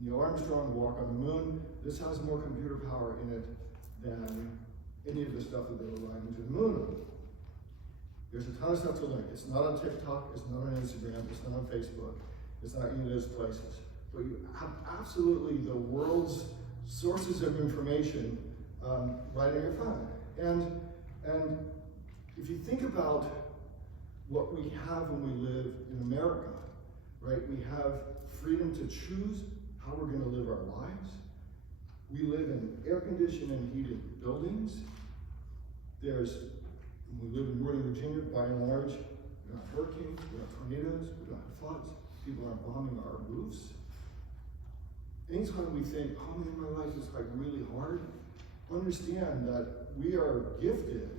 Neil Armstrong walk on the moon. This has more computer power in it than any of the stuff that they were riding to the moon on. There's a ton of stuff to learn. It's not on TikTok, it's not on Instagram, it's not on Facebook, it's not any of those places. But you have absolutely the world's sources of information right on your phone. And if you think about what we have when we live in America, right? We have freedom to choose how we're going to live our lives. We live in air-conditioned and heated buildings. We live in Northern Virginia, by and large. We don't have hurricanes, we don't have tornadoes, we don't have floods. People aren't bombing our roofs. Anytime we think, oh man, my life is like really hard, understand that we are gifted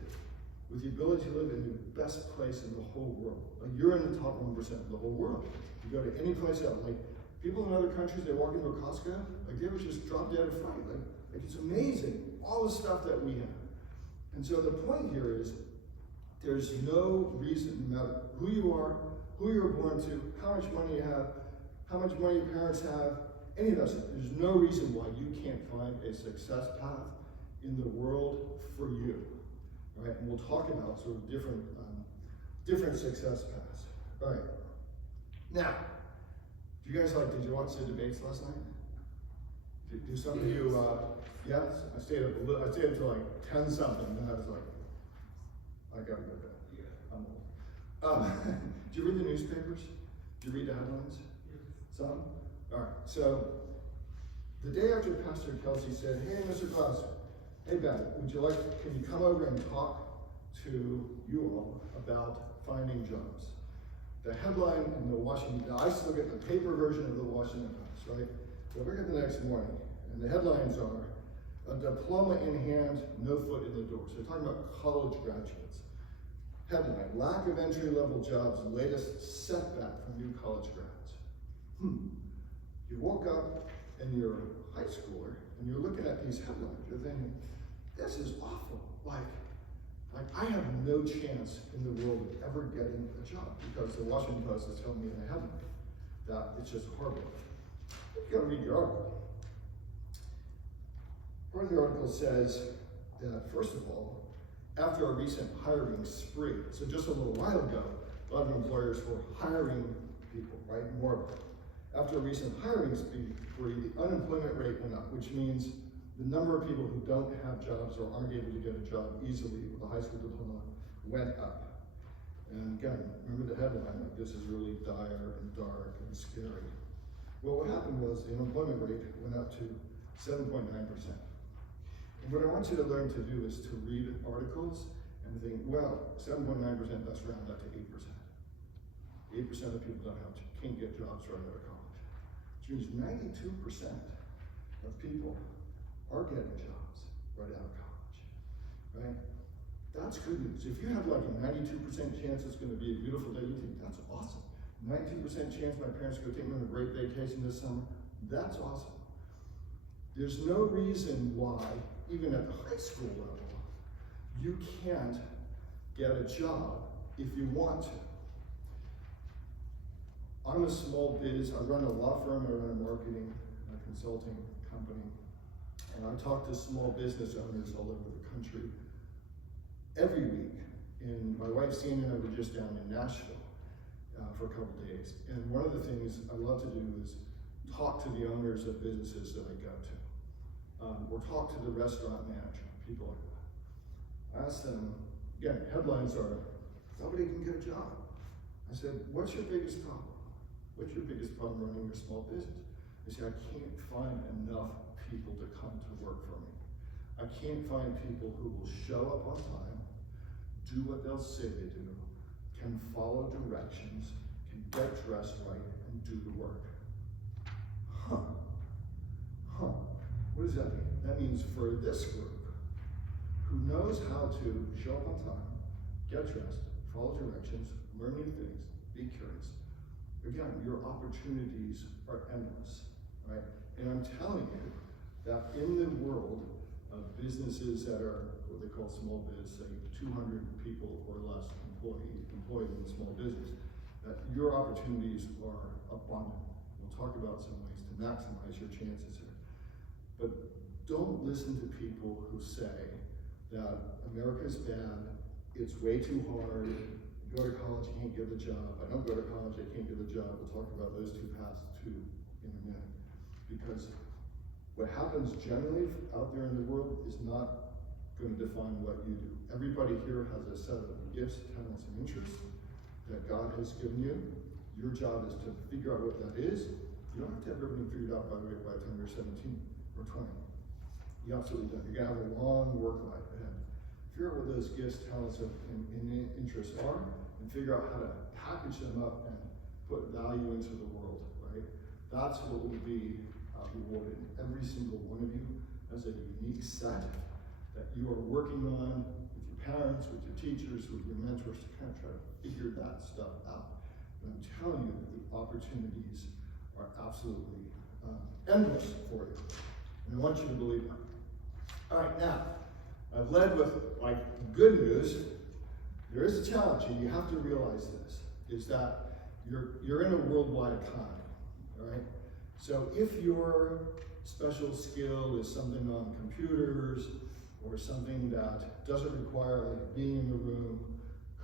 with the ability to live in the best place in the whole world. Like you're in the top 1% of the whole world. You go to any place else, like people in other countries, they walk into a Costco, like they would just drop dead of fright. Like it's amazing, all the stuff that we have. And so the point here is, there's no reason, no matter who you are, who you were born to, how much money you have, how much money your parents have, any of those things. There's no reason why you can't find a success path in the world for you, right? And we'll talk about sort of different success paths. All right. Now, did you watch the debates last night? Do some of you, yes? I stayed up until like 10 something, and I was like, I gotta go to bed. Yeah. I'm old. Did you read the newspapers? Did you read the headlines? Yeah. Some? All right. So the day after Pastor Kelsey said, "Hey, Mr. Klaus, hey Ben, can you come over and talk to you all about finding jobs?" The headline in the Washington, I still get the paper version of the Washington Post, right? So we get the next morning, and the headlines are, "A diploma in hand, no foot in the door." So we're talking about college graduates. Headline, "Lack of entry-level jobs, latest setback for new college grads." You woke up and you're a high schooler and you're looking at these headlines, you're thinking, this is awful. Like I have no chance in the world of ever getting a job because the Washington Post is telling me in the headline that it's just horrible. You gotta read the article. Part of the article says that, first of all, after a recent hiring spree, so just a little while ago, a lot of employers were hiring people, right? More of them. After a recent hiring spree, the unemployment rate went up, which means the number of people who don't have jobs or aren't able to get a job easily with a high school diploma went up. And again, remember the headline, like this is really dire and dark and scary. Well, what happened was the unemployment rate went up to 7.9%. And what I want you to learn to do is to read articles and think, well, 7.9%, let's round that to 8%. 8% of people can't get jobs right out of college. Which means 92% of people are getting jobs right out of college, right? That's good news. If you have like a 92% chance it's gonna be a beautiful day, you think that's awesome. 92% chance my parents are gonna take me on a great vacation this summer, that's awesome. There's no reason why, even at the high school level, you can't get a job if you want to. I'm a small biz, I run a law firm, I run a marketing consulting company, and I talk to small business owners all over the country every week. And my wife Sienna and I were just down in Nashville for a couple days. And one of the things I love to do is talk to the owners of businesses that I go to. Or talk to the restaurant manager, people like that. I asked them, again, headlines are, nobody can get a job. I said, what's your biggest problem? What's your biggest problem running your small business? They said, I can't find enough people to come to work for me. I can't find people who will show up on time, do what they'll say they do, can follow directions, can get dressed right, and do the work. What does that mean? That means for this group, who knows how to show up on time, get dressed, follow directions, learn new things, be curious. Again, your opportunities are endless, right? And I'm telling you that in the world of businesses that are what they call small biz, say 200 people or less employed in a small business, that your opportunities are abundant. We'll talk about some ways to maximize your chances here. But don't listen to people who say that America's bad, it's way too hard, you go to college, you can't get a job. I don't go to college, I can't get a job. We'll talk about those two paths too in a minute. Because what happens generally out there in the world is not going to define what you do. Everybody here has a set of gifts, talents, and interests that God has given you. Your job is to figure out what that is. You don't have to have everything figured out by the time you're 17 or 20. You absolutely don't. You're going to have a long work life ahead. Figure out what those gifts, talents, and interests are, and figure out how to package them up and put value into the world, right? That's what will be rewarded. Every single one of you has a unique set that you are working on with your parents, with your teachers, with your mentors to kind of try to figure that stuff out. And I'm telling you that the opportunities are absolutely endless for you. And I want you to believe that. All right, now, I've led with like good news. There is a challenge, and you have to realize this, is that you're in a worldwide economy, all right? So if your special skill is something on computers, or something that doesn't require like being in the room,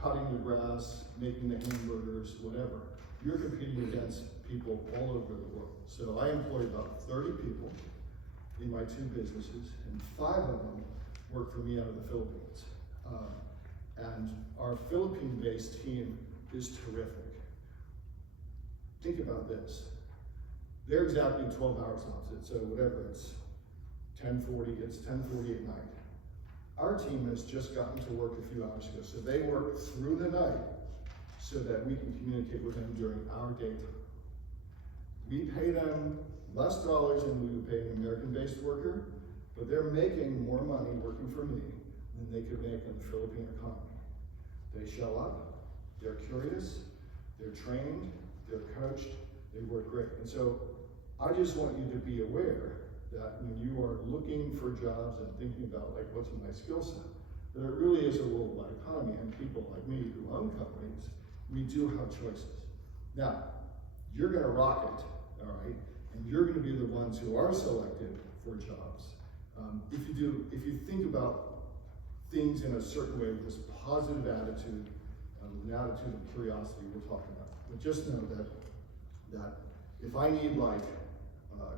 cutting the grass, making the hamburgers, whatever, you're competing against people all over the world. So I employ about 30 people in my two businesses, and 5 of them work for me out of the Philippines. And our Philippine-based team is terrific. Think about this. They're exactly 12 hours opposite, so whatever, it's 10:40 at night. Our team has just gotten to work a few hours ago, so they work through the night so that we can communicate with them during our daytime. We pay them less dollars than we would pay an American-based worker, but they're making more money working for me than they could make in the Philippine economy. They show up, they're curious, they're trained, they're coached, they work great. And so I just want you to be aware that when you are looking for jobs and thinking about like what's my skill set, that it really is a worldwide economy, and people like me who own companies, we do have choices. Now, you're gonna rock it, all right? And you're gonna be the ones who are selected for jobs. If you think about things in a certain way with this positive attitude, an attitude of curiosity we're talking about. But just know that if I need like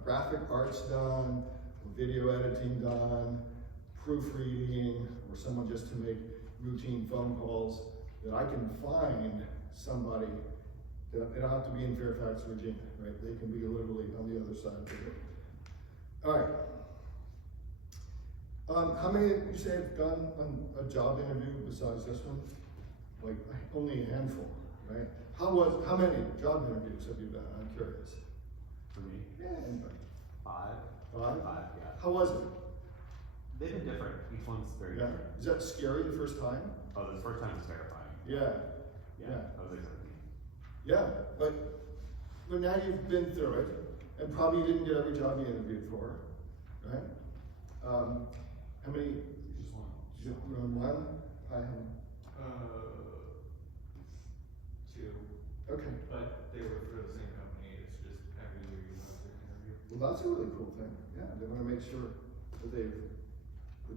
graphic arts done, or video editing done, proofreading, or someone just to make routine phone calls, that I can find somebody. They don't have to be in Fairfax, Virginia, right? They can be literally on the other side of the world. All right. How many of you say have done a job interview besides this one? Like only a handful, right? How many job interviews have you done? I'm curious. For me? Yeah, anybody. 5. 5? 5, yeah. How was it? They've been different. Each one's very Yeah. different. Is that scary the first time? Oh, the first time was terrifying. Yeah. Yeah. That was exciting. Yeah, but now you've been through it, and probably you didn't get every job you interviewed for, right? How many? Just one. Just one? I have. 2. Okay. But they were for the same company. It's just every year you have to interview. Well, that's a really cool thing. Yeah, they want to make sure that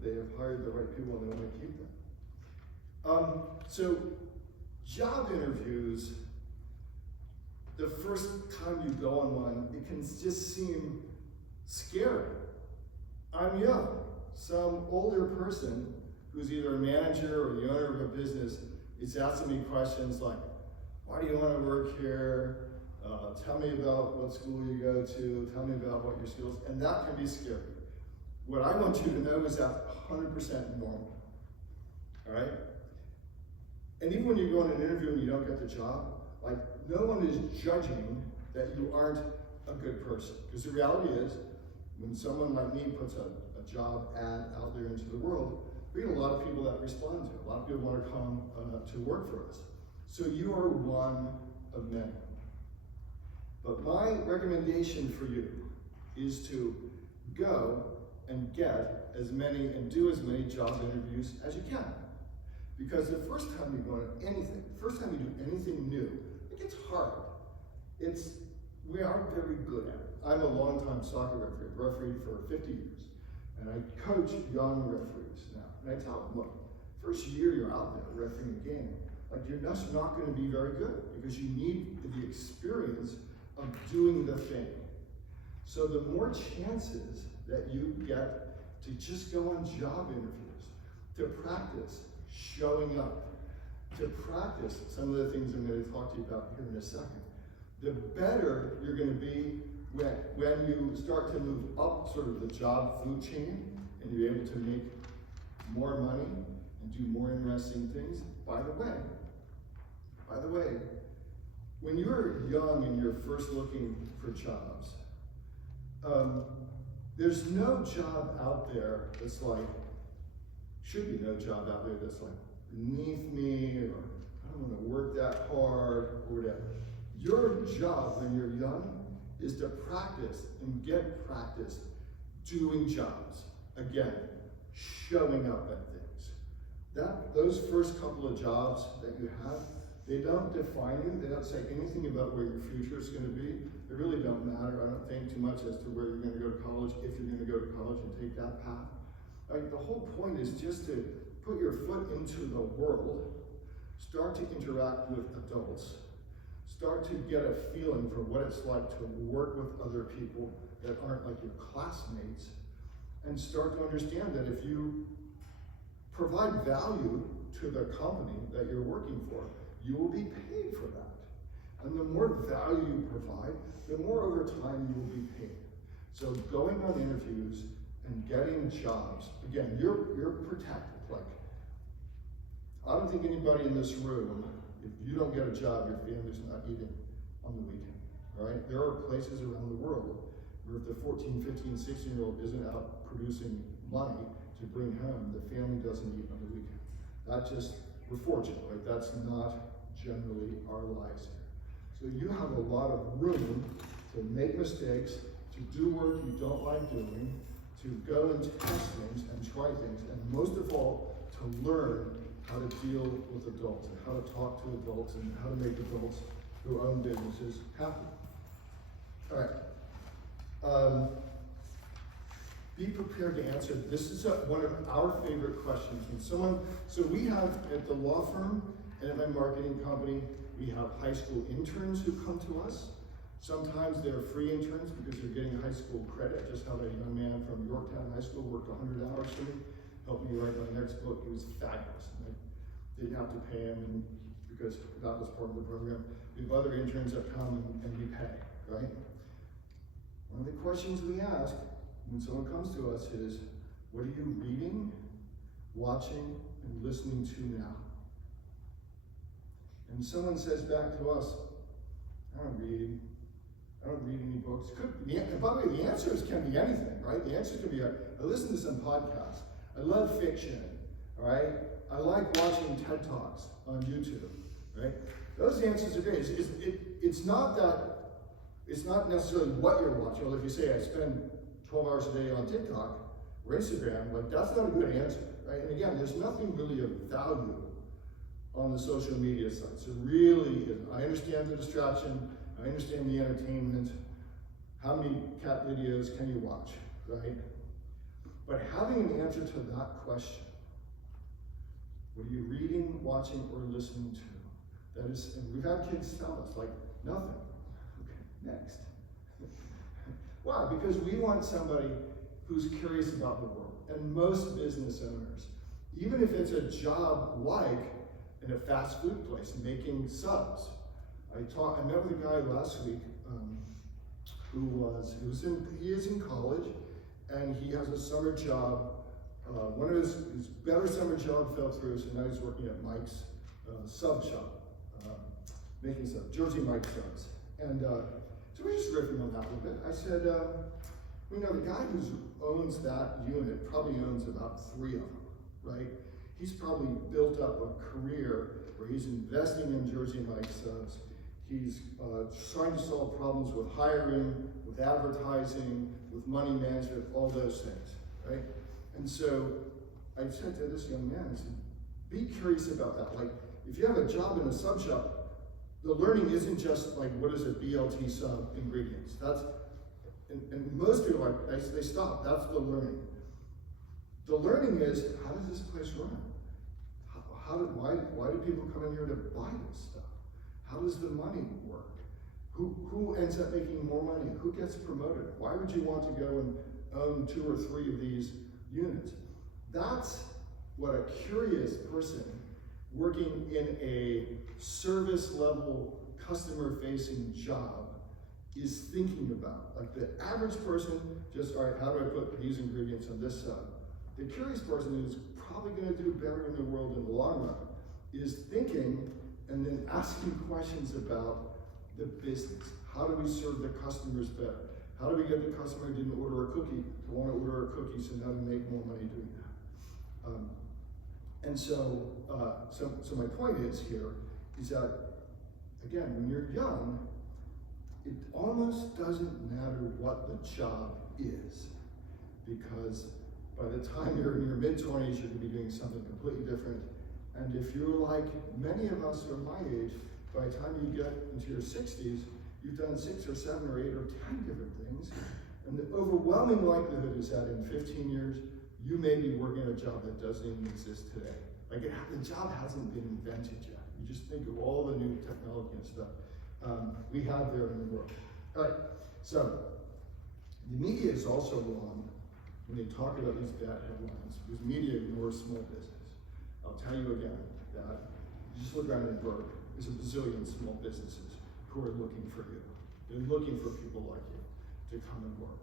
they have hired the right people and they want to keep them. So job interviews, the first time you go on one, it can just seem scary. I'm young. Some older person who's either a manager or the owner of a business is asking me questions like, why do you want to work here? Tell me about what school you go to. Tell me about what your skills, and that can be scary. What I want you to know is that's 100% normal, all right? And even when you go on an interview and you don't get the job, like no one is judging that you aren't a good person. Because the reality is, when someone like me puts a job ad out there into the world, we get a lot of people that respond to it. A lot of people want to come to work for us. So you are one of many. But my recommendation for you is to go and get as many and do as many job interviews as you can. Because the first time you go into anything, the first time you do anything new, it gets hard. It's we aren't very good at it. I'm a longtime soccer referee, refereed for 50 years, and I coach young referees now. And I tell them, look, first year you're out there refereeing a game, like you're just not going to be very good because you need the experience of doing the thing. So the more chances that you get to just go on job interviews, to practice showing up, to practice some of the things I'm going to talk to you about here in a second, the better you're going to be when you start to move up sort of the job food chain and you're able to make more money and do more interesting things. By the way, when you're young and you're first looking for jobs, there's no job out there that's like, should be no job out there that's like beneath me, or I don't want to work that hard, or whatever. Your job when you're young is to practice and get practice doing jobs. Again, showing up at things. Those first couple of jobs that you have, they don't define you. They don't say anything about where your future is going to be. They really don't matter. I don't think too much as to where you're going to go to college, if you're going to go to college and take that path. Like, the whole point is just to put your foot into the world, start to interact with adults, start to get a feeling for what it's like to work with other people that aren't like your classmates, and start to understand that if you provide value to the company that you're working for, you will be paid for that. And the more value you provide, the more over time you will be paid. So going on interviews and getting jobs, again, you're protected. Like, I don't think anybody in this room, if you don't get a job, your family's not eating on the weekend, right? There are places around the world where if the 14, 15, 16-year-old isn't out producing money to bring home, the family doesn't eat on the weekend. We're fortunate, right? That's not generally our lives here. So you have a lot of room to make mistakes, to do work you don't like doing, to go and test things and try things, and most of all, to learn how to deal with adults and how to talk to adults and how to make adults who own businesses happy. All right. Be prepared to answer. This is one of our favorite questions. So we have at the law firm and at my marketing company, we have high school interns who come to us. Sometimes they're free interns because they're getting high school credit. Just had a young man from Yorktown High School worked 100 hours for me, helped me write my next book. It was fabulous. I didn't have to pay him because that was part of the program. We have other interns that come and we pay, right? One of the questions we ask when someone comes to us is, what are you reading, watching, and listening to now? And someone says back to us, I don't read any books. And by the way, the answers can be anything, right? The answers can be, I listen to some podcasts. I love fiction, all right? I like watching TED Talks on YouTube, right? Those answers are great. It's not necessarily what you're watching. Well, if you say I spend 12 hours a day on TikTok or Instagram, like, that's not a good answer, right? And again, there's nothing really of value on the social media side. So really, I understand the distraction, I understand the entertainment, how many cat videos can you watch, right? But having an answer to that question, what are you reading, watching, or listening to? That is, and we've had kids tell us, like, nothing. Okay, next. Why? Because we want somebody who's curious about the world. And most business owners, even if it's a job like in a fast food place, making subs. I met with a guy last week he is in college, and he has a summer job. One of his better summer job fell through, so now he's working at Mike's sub shop, making subs, Jersey Mike subs. And so we're just riffing on that a little bit. I said, the guy who owns that unit probably owns about 3 of them, right? He's probably built up a career where he's investing in Jersey Mike subs. He's trying to solve problems with hiring, with advertising, with money management, all those things, right? And so I said to this young man, I said, be curious about that. Like, if you have a job in a sub shop, the learning isn't just like, what is a BLT sub ingredients? That's, and most people are, they stop, that's the learning. The learning is, how does this place run? Why do people come in here to buy this stuff? How does the money work? Who ends up making more money? Who gets promoted? Why would you want to go and own 2 or 3 of these units? That's what a curious person working in a service level, customer facing job is thinking about. Like the average person, just, all right, how do I put these ingredients on this sub? The curious person who's probably gonna do better in the world in the long run is thinking and then asking questions about the business. How do we serve the customers better? How do we get the customer who didn't order a cookie to want to order a cookie so now to make more money doing that? So my point is here is that, again, when you're young, it almost doesn't matter what the job is, because by the time you're in your mid-20s, you're gonna be doing something completely different. And if you're like many of us who are my age, by the time you get into your 60s, you've done 6 or 7 or 8 or 10 different things. And the overwhelming likelihood is that in 15 years, you may be working a job that doesn't even exist today. Like the job hasn't been invented yet. You just think of all the new technology and stuff we have there in the world. All right, so the media is also wrong when they talk about these bad headlines, because media ignores small business. I'll tell you again that you just look around in Burke, there's a bazillion small businesses who are looking for you. They're looking for people like you to come and work.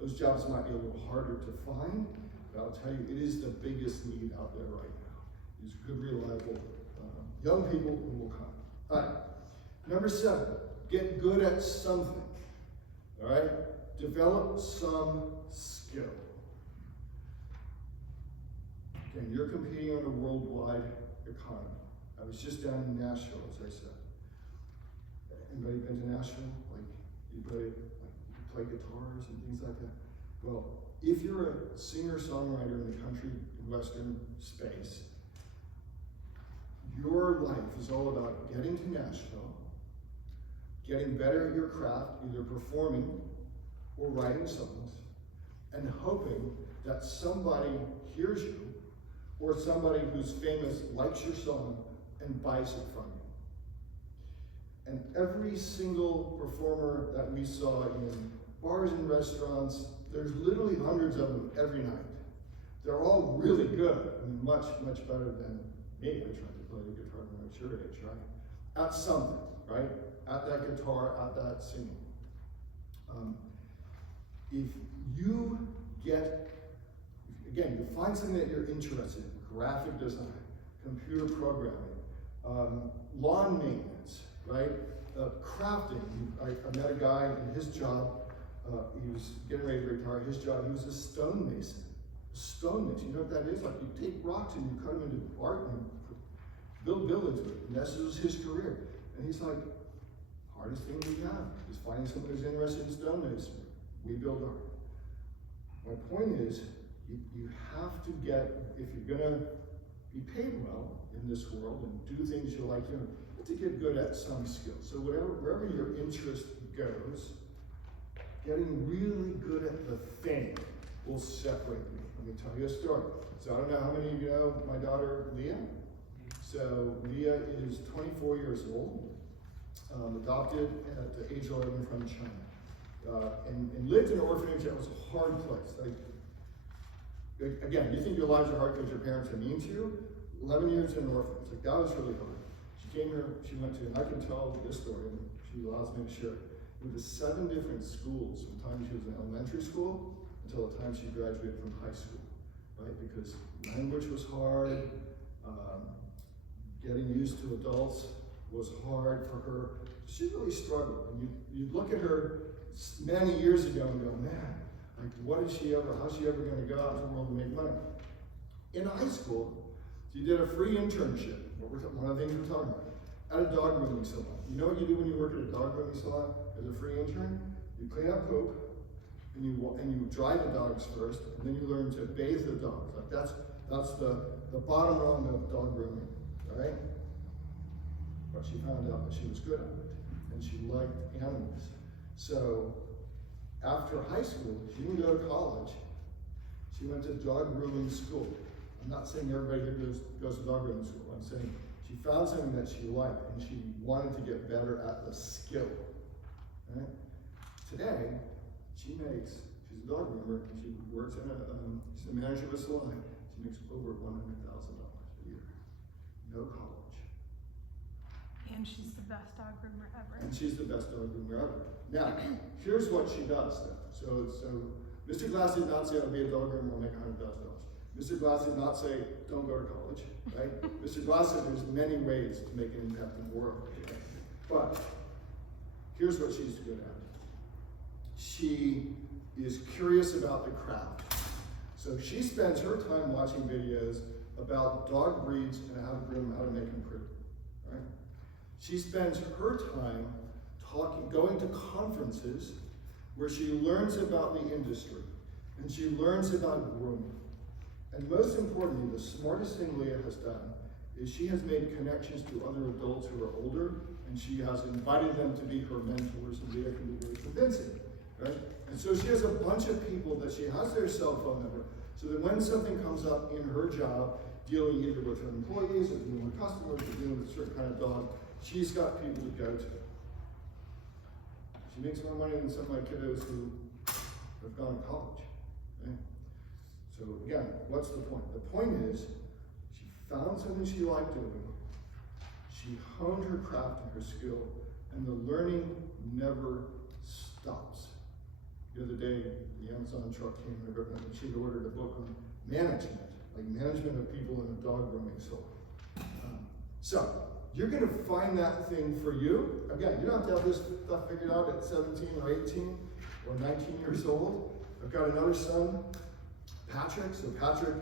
Those jobs might be a little harder to find, but I'll tell you, it is the biggest need out there right now. Is good, reliable young people who will come. All right, number 7, get good at something. All right, develop some skill. Again, you're competing on a worldwide economy. I was just down in Nashville, as I said. Anybody been to Nashville? Like, you play guitars and things like that? Well, if you're a singer-songwriter in the country and western space, your life is all about getting to Nashville, getting better at your craft, either performing or writing songs, and hoping that somebody hears you or somebody who's famous likes your song and buys it from you. And every single performer that we saw in bars and restaurants, there's literally hundreds of them every night. They're all really good. I mean, much, much better than me. I tried to play the guitar when I was your age, right? At something, right? At that guitar, at that singing. If you get, again, you find something that you're interested in, graphic design, computer programming, lawn maintenance, right? Crafting. I met a guy in his job, he was getting ready to retire. His job, he was a stonemason. You know what that is? Like you take rocks and you cut them into art and build buildings with it. And this was his career. And he's like, hardest thing we have is finding someone who's interested in stonemasonry. We build art. My point is, you have to get, if you're gonna be paid well in this world and do things you like, you have to get good at some skill. So wherever your interest goes, getting really good at the thing will separate you. Let me tell you a story. So I don't know how many of you know my daughter, Leah. So Leah is 24 years old, adopted at the age 11 from China, and lived in an orphanage that was a hard place. Like, again, you think your lives are hard because your parents are mean to you? 11 years in an orphanage, like that was really hard. She came here, she went to, and I can tell this story, and she allows me to share it. Went to 7 different schools from the time she was in elementary school until the time she graduated from high school, right? Because language was hard, getting used to adults was hard for her. She really struggled. And you look at her many years ago and go, man, like how's she ever gonna go out into the world and make money? In high school, she did a free internship, one of the things we're talking about, at a dog grooming salon. You know what you do when you work at a dog grooming salon as a free intern? You clean up poop, and you dry the dogs first, and then you learn to bathe the dogs. Like that's the bottom rung of dog grooming, all right? but she found out that she was good at it, and she liked animals. So after high school, she didn't go to college. She went to dog grooming school. I'm not saying everybody here goes to dog grooming school. I'm saying she found something that she liked, and she wanted to get better at the skill. Right? Today, she's a dog groomer, and she works in she's the manager of a salon. She makes over $100,000 a year. No college. And she's the best dog groomer ever. And she's the best dog groomer ever. Now, here's what she does though. So Mr. Glass did not say I'll be a dog groomer, I'll make $100,000. Mr. Glass did not say don't go to college, right? Mr. Glass said there's many ways to make an impact in the world. Okay? But here's what she's good at. She is curious about the craft. So she spends her time watching videos about dog breeds and how to groom them, how to make them pretty, right? She spends her time going to conferences where she learns about the industry and she learns about grooming. And most importantly, the smartest thing Leah has done is she has made connections to other adults who are older, and she has invited them to be her mentors, and Leah can be very convincing, right? And so she has a bunch of people that she has their cell phone number, so that when something comes up in her job, dealing either with her employees or dealing with customers or dealing with a certain kind of dog, she's got people to go to. She makes more money than some of my kiddos who have gone to college, right? So again, what's the point? The point is, she found something she liked doing, she honed her craft and her skill, and the learning never stops. The other day, the Amazon truck came and she'd ordered a book on management, like management of people in a dog grooming store. So, you're gonna find that thing for you. Again, you don't have to have this stuff figured out at 17 or 18 or 19 years old. I've got another son, Patrick. So Patrick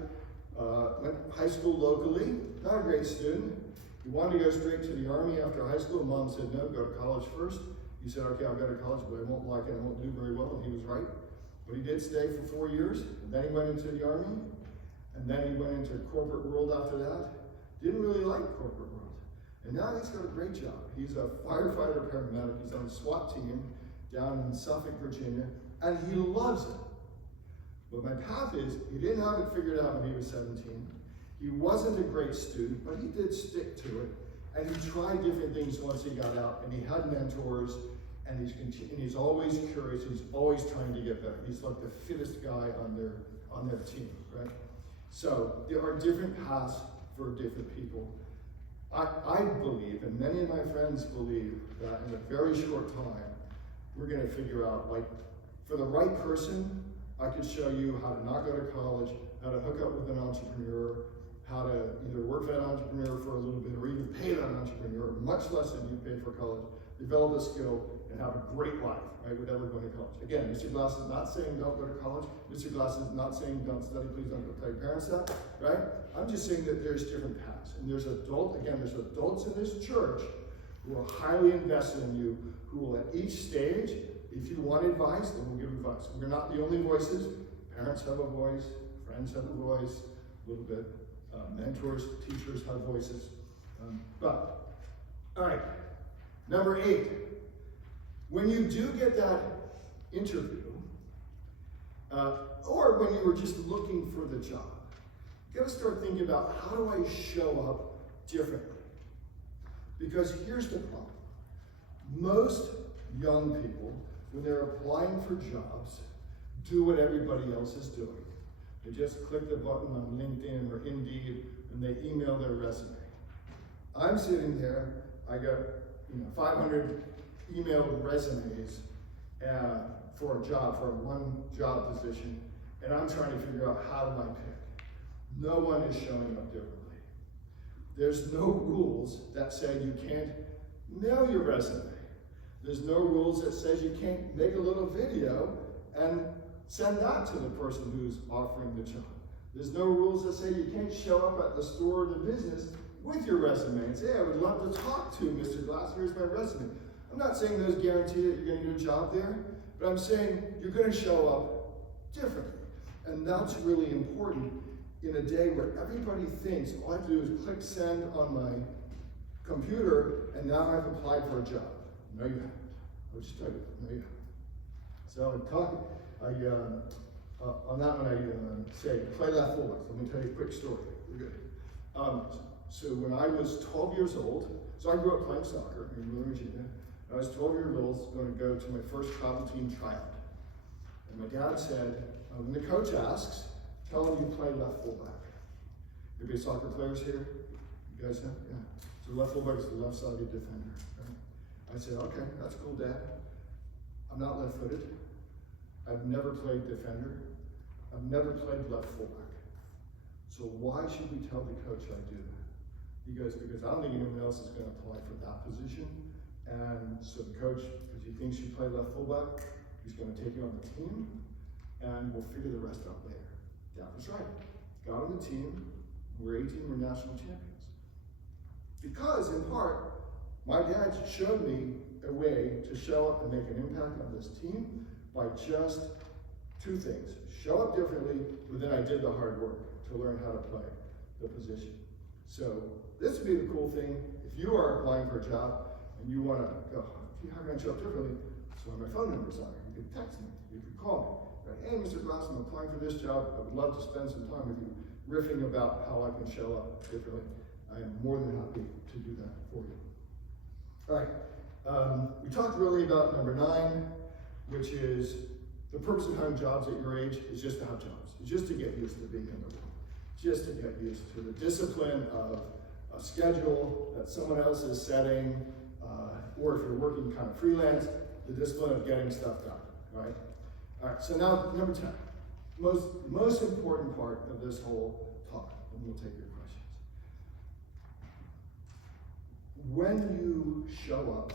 went to high school locally, not a great student. He wanted to go straight to the Army after high school. Mom said, no, go to college first. He said, okay, I'll go to college, but I won't like it, I won't do very well, and he was right. But he did stay for 4 years, and then he went into the Army, and then he went into corporate world after that. Didn't really like corporate world. And now he's got a great job. He's a firefighter paramedic. He's on a SWAT team down in Suffolk, Virginia, and he loves it. But my path is, he didn't have it figured out when he was 17. He wasn't a great student, but he did stick to it. And he tried different things once he got out, and he had mentors, and he's always curious, he's always trying to get better. He's like the fittest guy on their team, right? So there are different paths for different people. I believe, and many of my friends believe, that in a very short time, we're gonna figure out, like, for the right person, I could show you how to not go to college, how to hook up with an entrepreneur, how to either work for that entrepreneur for a little bit or even pay that entrepreneur, much less than you pay for college, develop a skill, and have a great life, right, without going to college. Again, Mr. Glass is not saying don't go to college. Mr. Glass is not saying don't study, please don't go tell your parents that, right? I'm just saying that there's different paths. And there's adults in this church who are highly invested in you, who will at each stage, if you want advice, then we'll give advice. We're not the only voices. Parents have a voice, friends have a voice, a little bit. Mentors, teachers have voices. All right, number 8. When you do get that interview, or when you were just looking for the job, you gotta start thinking about, how do I show up differently? Because here's the problem. Most young people, when they're applying for jobs, do what everybody else is doing. They just click the button on LinkedIn or Indeed and they email their resume. I'm sitting there, I got 500 emailed resumes for a job, for one job position, and I'm trying to figure out, how do I pick? No one is showing up differently. There's no rules that say you can't mail your resume. There's no rules that says you can't make a little video and send that to the person who's offering the job. There's no rules that say you can't show up at the store or the business with your resume and say, hey, I would love to talk to Mr. Glass, here's my resume. I'm not saying those guarantee that you're gonna get a job there, but I'm saying you're gonna show up differently. And that's really important in a day where everybody thinks, all I have to do is click send on my computer and now I've applied for a job. No, you haven't. I'll just tell you, no, you haven't. So on that one, I say play that forward. Let me tell you a quick story. We're good. So when I was 12 years old, so I grew up playing soccer in Northern Virginia. I was 12 years old, going to go to my first travel team tryout. And my dad said, when the coach asks, tell him you play left fullback. Anybody soccer players here? You guys have? Yeah. So left fullback is the left-sided defender. Right? I said, okay, that's cool, Dad. I'm not left-footed. I've never played defender. I've never played left fullback. So why should we tell the coach I do that? He goes, because I don't think anyone else is going to apply for that position. And so the coach, because he thinks you play left fullback, he's going to take you on the team, and we'll figure the rest out later. Dad was right. Got on the team. We're 18, we're national champions. Because, in part, my dad showed me a way to show up and make an impact on this team by just two things. Show up differently, but then I did the hard work to learn how to play the position. So this would be the cool thing. If you are applying for a job and you want to go, how can I show up differently? That's why my phone number's on it. You could text me, you could call me. Right? Hey, Mr. Glass, I'm applying for this job. I would love to spend some time with you riffing about how I can show up differently. I am more than happy to do that for you. All right, we talked really about number 9, which is the purpose of having jobs at your age is just to have jobs. It's just to get used to being in the room. Just to get used to the discipline of a schedule that someone else is setting, or if you're working kind of freelance, the discipline of getting stuff done, right? All right, so now number 10. Most important part of this whole talk, and we'll take your questions. When you show up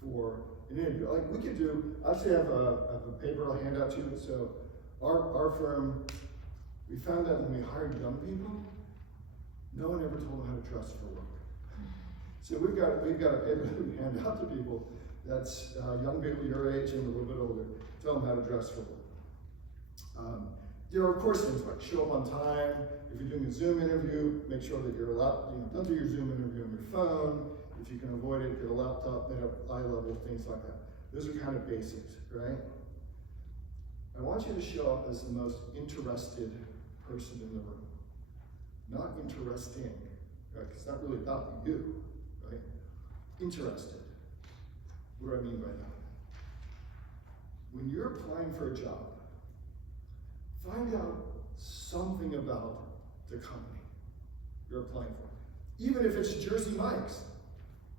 for an interview, like we could do, I actually have a paper I'll hand out to you. So our firm, we found that when we hired young people, no one ever told them how to dress for work. So we've got a paper that we hand out to people that's young people your age and a little bit older, tell them how to dress for work. There are, of course, things like show up on time. If you're doing a Zoom interview, make sure that you're allowed, don't do your Zoom interview on your phone. If you can avoid it, get a laptop, made up eye level, things like that. Those are kind of basics, right? I want you to show up as the most interested person in the room. Not interesting, right? It's not really about you, right? Interested. What do I mean by that? When you're applying for a job, find out something about the company you're applying for. Even if it's Jersey Mike's.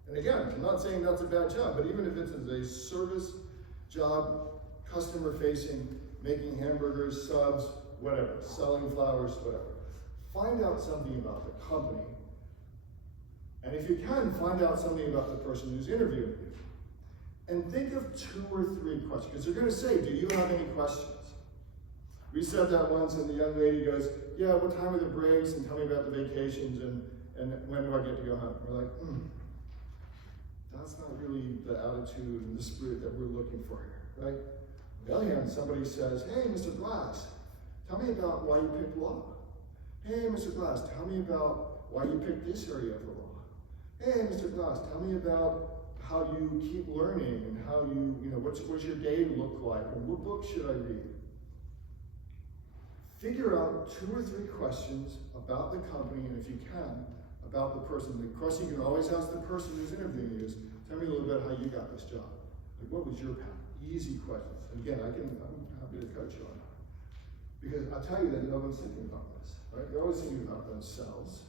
And again, I'm not saying that's a bad job, but even if it's a service job, customer facing, making hamburgers, subs, whatever, selling flowers, whatever. Find out something about the company. And if you can, find out something about the person who's interviewing you. And think of 2 or 3 questions, because they're going to say, do you have any questions? We said that once, and the young lady goes, yeah, what time are the breaks, and tell me about the vacations, and when do I get to go home? We're like, that's not really the attitude and the spirit that we're looking for here, right? On the other hand, somebody says, hey, Mr. Glass, tell me about why you picked law. Hey, Mr. Glass, tell me about why you picked this area of the law. Hey, Mr. Glass, tell me about how you keep learning and how what's your day look like, and what book should I read? Figure out 2 or 3 questions about the company, and if you can, about the person. The question you can always ask the person who's interviewing you is, tell me a little bit how you got this job. Like, what was your path? Easy questions. And again, I'm happy to coach you on that. Because I'll tell you that no one's thinking about this, right? They're always thinking about themselves,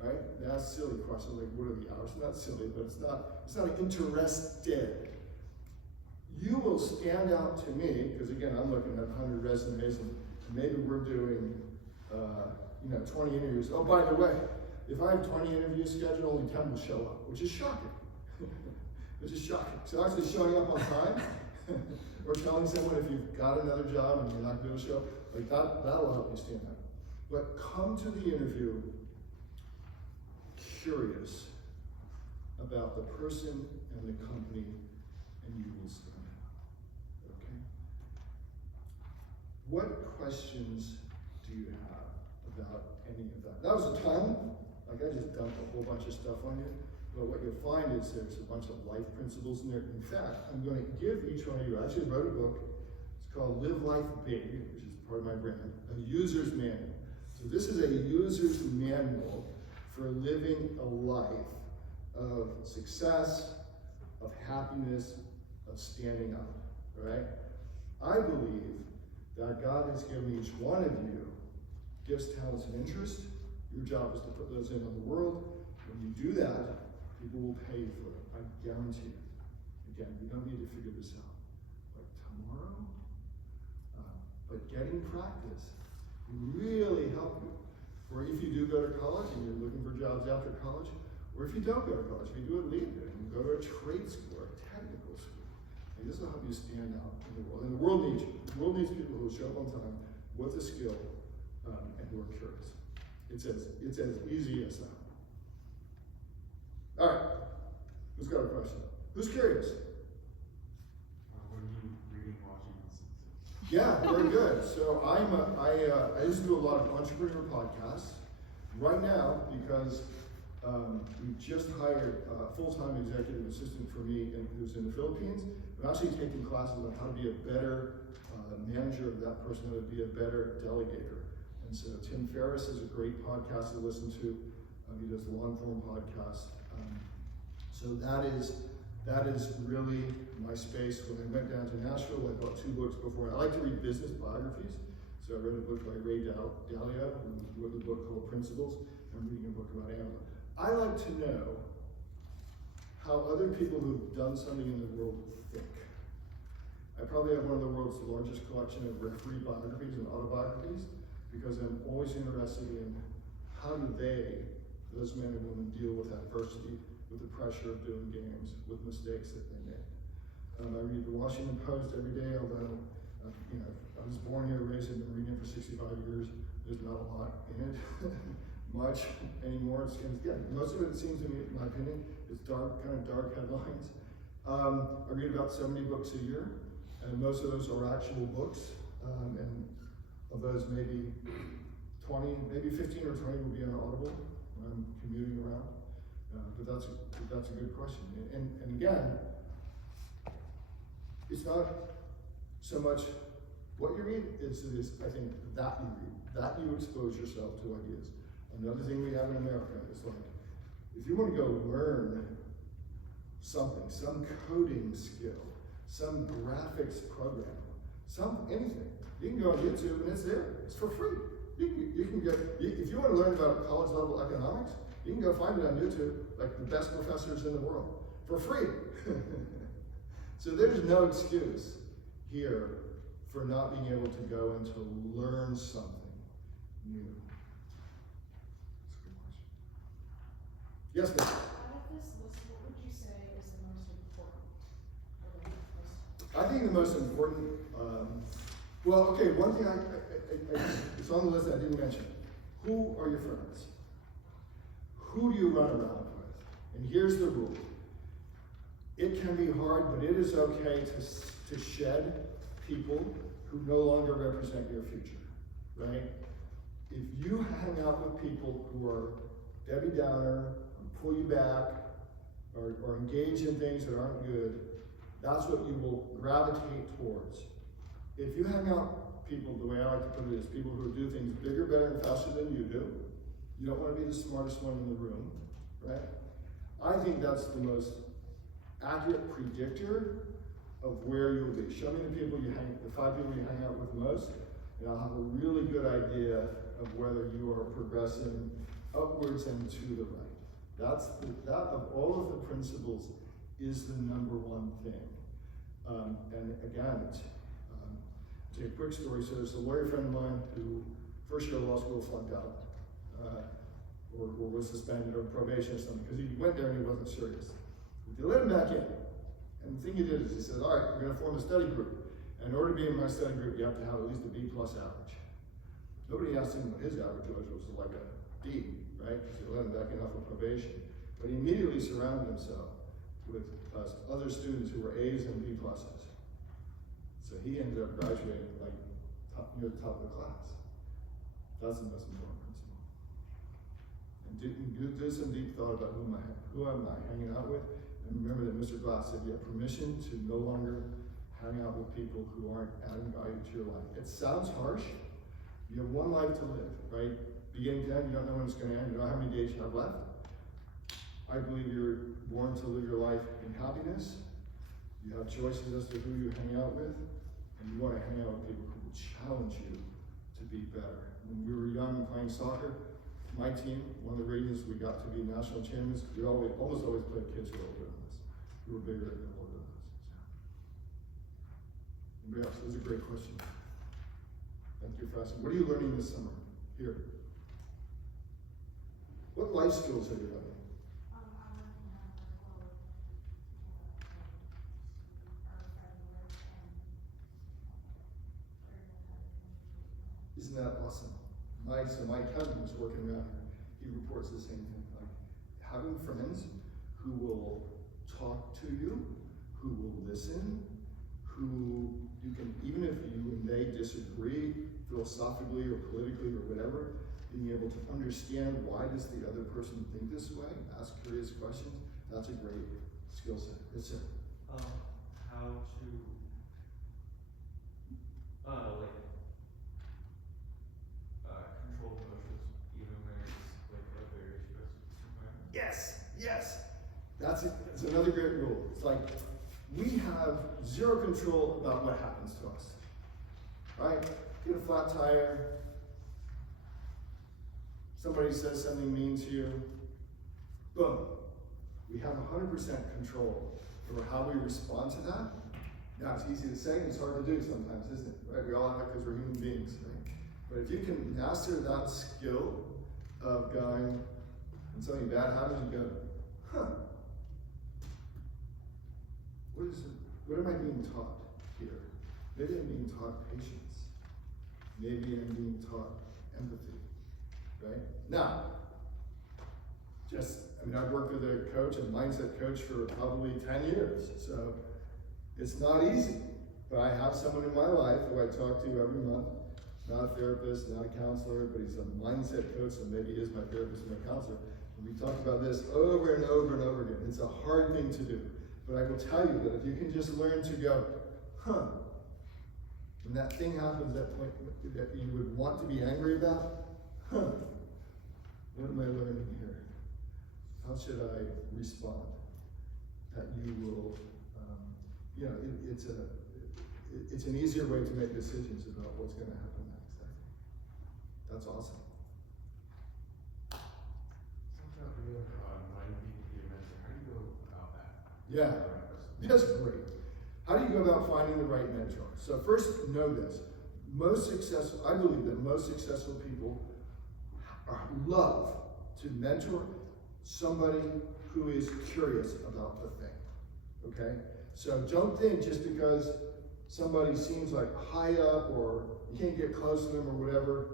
right? They ask silly questions like, what are the hours? And that's silly, but it's not interested. You will stand out to me, because again, I'm looking at 100 resumes, and maybe we're doing 20 interviews. Oh, by the way, if I have 20 interviews scheduled, only 10 will show up, which is shocking. Which is shocking. So actually showing up on time, or telling someone if you've got another job and you're not going to show up, like that'll help you stand out. But come to the interview curious about the person and the company, and you will stand out. Okay? What questions do you have about any of that? That was a ton. Like I just dumped a whole bunch of stuff on you. but what you'll find is there's a bunch of life principles in there. In fact, I'm going to give each one of you, I actually wrote a book, it's called Live Life Big, which is part of my brand, a user's manual. So this is a user's manual for living a life of success, of happiness, of standing up, right? I believe that God has given each one of you gifts, talents, and interests. Your job is to put those in on the world. When you do that, people will pay you for it. I guarantee it. Again, you don't need to figure this out. Like tomorrow, but getting practice will really help you. Or if you do go to college and you're looking for jobs after college, or if you don't go to college, if you do it legally and you go to a trade school or a technical school, and this will help you stand out in the world. And the world needs you. The world needs people who show up on time with a skill and who are curious. It's as easy as that. All right. Who's got a question? Who's curious? What are you reading, watching, listening to? Yeah, very good. So I used to do a lot of entrepreneur podcasts. Right now, because we just hired a full-time executive assistant for me who's in the Philippines. I'm actually taking classes on how to be a better manager of that person, how to be a better delegator. And so Tim Ferriss is a great podcast to listen to. He does the long-form podcast. So that is really my space. When I went down to Nashville, I bought 2 books before. I like to read business biographies. So I read a book by Ray Dalio, who wrote a book called Principles. I'm reading a book about Amazon. I like to know how other people who've done something in the world think. I probably have one of the world's largest collection of referee biographies and autobiographies because I'm always interested in how do those men and women, deal with adversity, with the pressure of doing games, with mistakes that they make. I read the Washington Post every day, although I was born here, raised here, been reading it for 65 years. There's not a lot in it. Much anymore. Most of it seems to me, in my opinion, it's kind of dark headlines. I read about 70 books a year, and most of those are actual books. And of those, maybe 20, maybe 15 or 20 will be on Audible when I'm commuting around. But that's a good question. And again, it's not so much what you read, it's I think that you read, that you expose yourself to ideas. Another thing we have in America is like, if you want to go learn something, some coding skill, some graphics program, anything, you can go on YouTube and it's there. It's for free. You can get, if you want to learn about college level economics, you can go find it on YouTube, like the best professors in the world, for free. So there's no excuse here for not being able to go and to learn something new. Yes, ma'am. Out of this list, what would you say is the most important? I think the most important, one thing it's on the list that I didn't mention. Who are your friends? Who do you run around with? And here's the rule. It can be hard, but it is okay to shed people who no longer represent your future, right? If you hang out with people who are Debbie Downer, pull you back, or engage in things that aren't good, that's what you will gravitate towards. If you hang out people, the way I like to put it is people who do things bigger, better, and faster than you do, you don't want to be the smartest one in the room, right? I think that's the most accurate predictor of where you'll be. Show me the 5 people you hang out with most, and I'll have a really good idea of whether you are progressing upwards and to the right. That of all of the principles is the number one thing. And again, I'll tell you a quick story. So there's a lawyer friend of mine who first year of law school flunked out, or was suspended or probation or something, because he went there and he wasn't serious. They let him back in. And the thing he did is he said, all right, we're gonna form a study group. And in order to be in my study group, you have to have at least a B+ average. Nobody asked him what his average was. It was like a D, right? Because they let him back in off of probation. But he immediately surrounded himself with other students who were A's and B+. So he ended up graduating like near the top of the class. That's the most important principle. And do some deep thought about who am I hanging out with? And remember that Mr. Glass said you have permission to no longer hang out with people who aren't adding value to your life. It sounds harsh. You have one life to live, right? Beginning to end, you don't know when it's going to end. You don't know how many days you have left. I believe you're born to live your life in happiness. You have choices as to who you hang out with, and you want to hang out with people who will challenge you to be better. When we were young and playing soccer, my team, one of the reasons we got to be national champions, we almost always played kids who were older than us. Who were bigger and older than us. Anybody else? That was a great question. Thank you for asking. What are you learning this summer? Here. What life skills are you learning? I'm working on a quote, our framework and learning how to communicate. Isn't that awesome? My cousin was working around here. He reports the same thing. Like having friends who will talk to you, who will listen, who you can, even if you and they disagree philosophically or politically or whatever, being able to understand why does the other person think this way, ask curious questions, that's a great skill set. Yes, sir. How to, control emotions even when it's like a very stressful environment. Yes. That's another great rule. It's like we have zero control about what happens to us. Right? Get a flat tire. Somebody says something mean to you. Boom. We have 100% control over how we respond to that. Now it's easy to say and it's hard to do sometimes, isn't it? Right? We all have that because we're human beings, right? But if you can master that skill of going, when something bad happens, you go, what am I being taught here? Maybe I'm being taught patience. Maybe I'm being taught empathy, right? Now, I've worked with a coach, a mindset coach for probably 10 years, so it's not easy. But I have someone in my life who I talk to every month, not a therapist, not a counselor, but he's a mindset coach, so maybe he is my therapist and my counselor. And we talk about this over and over and over again. It's a hard thing to do. But I will tell you that if you can just learn to go, when that thing happens, that point that you would want to be angry about, what am I learning here? How should I respond? That you will, it's an easier way to make decisions about what's going to happen next. I think. That's awesome. Sometimes we have inviting people to your mentor. How do you go about that? Yeah, that's great. How do you go about finding the right mentor? So first, know this. I believe that most successful people love to mentor somebody who is curious about the thing, okay? So don't think just because somebody seems like high up or you can't get close to them or whatever.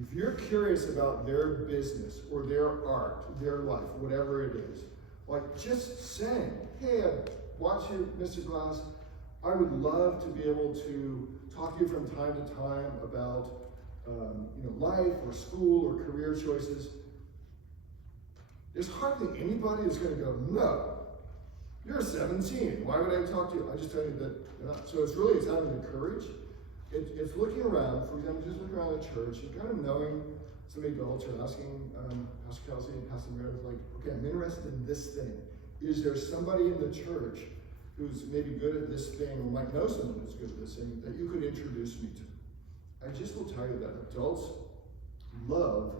If you're curious about their business or their art, their life, whatever it is, like just saying, hey, I watch you, Mr. Glass. I would love to be able to talk to you from time to time about life or school or career choices. There's hardly anybody that's going to go, no, you're 17. Why would I talk to you? I just tell you that you're not. So it's having the courage. It's looking around, for example, just looking around the church and kind of knowing some adults are asking Pastor Kelsey and Pastor Meredith, like, okay, I'm interested in this thing. Is there somebody in the church who's maybe good at this thing or might know someone who's good at this thing that you could introduce me to? I just will tell you that adults love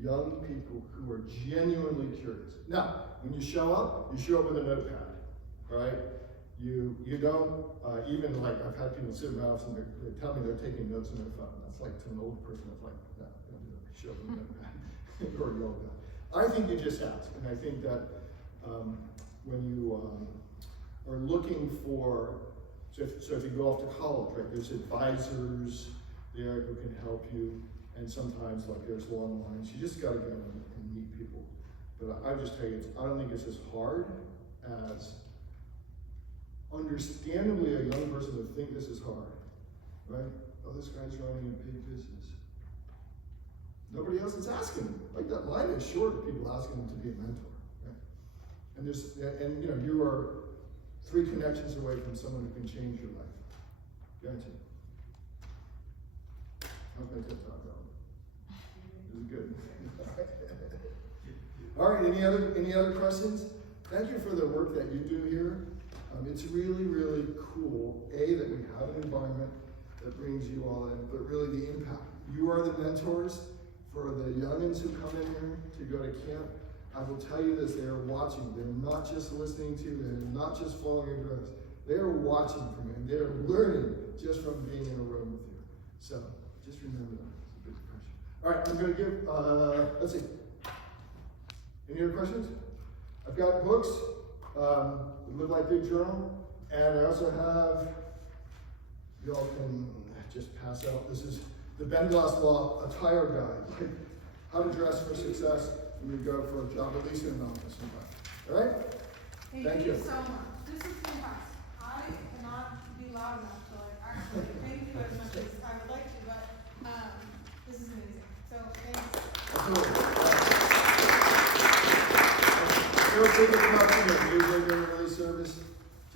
young people who are genuinely curious. Now, when you show up with a notepad, right? You don't, even like I've had people sit in my office and they tell me they're taking notes on their phone. That's like to an old person, that's like, no, don't do that. Show them a notepad or yoga. I think you just ask, and I think that when you are looking for, so if you go off to college, right, there's advisors there who can help you, and sometimes like there's long lines. You just got to go and meet people. But I just tell you, I don't think it's as hard as understandably a young person would think this is hard, right? Oh, this guy's running a big business. nobody else is asking them. Like that line is short of people asking them to be a mentor. Right? And you know, you are 3 connections away from someone who can change your life. Guaranteed. How's my TikTok going? This is good. All right, any other questions? Thank you for the work that you do here. It's really, really cool, A, that we have an environment that brings you all in, but really the impact. You are the mentors for the youngins who come in here to go to camp. I will tell you this, they are watching. They're not just listening to you, they're not just following your directions. They are watching from you, and they are learning just from being in a room with you. So, just remember that. It's a big question. All right, I'm going to give, let's see. Any other questions? I've got books, Live Like Big Journal, and I also have, y'all can just pass out, this is the Ben Glass Law Attire Guide, like how to dress for success when you go for a job, at least in an office sometime. All right? Hey, Thank you. so much. This is fantastic. I cannot be loud enough to like actually thank you as much as I would like to, but this is amazing. So thanks. Absolutely. Feel free to come up here, if you're going to early service,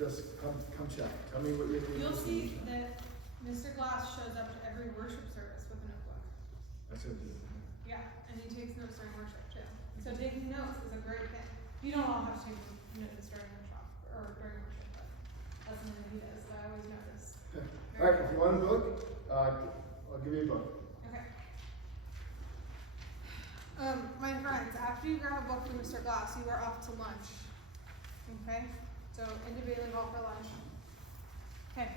just come chat. Tell me what you're doing. You'll see that Mr. Glass shows up to every worship service with a notebook. That's it. Yeah, and he takes notes during worship too. So taking notes is a great thing. You don't all have to take notes during worship or during worship, but that's something that he does that I always notice. All right, if you want a book, I'll give you a book. Okay. My friends, after you grab a book from Mr. Glass, you are off to lunch. Okay? So into Bailey Hall for lunch. Okay.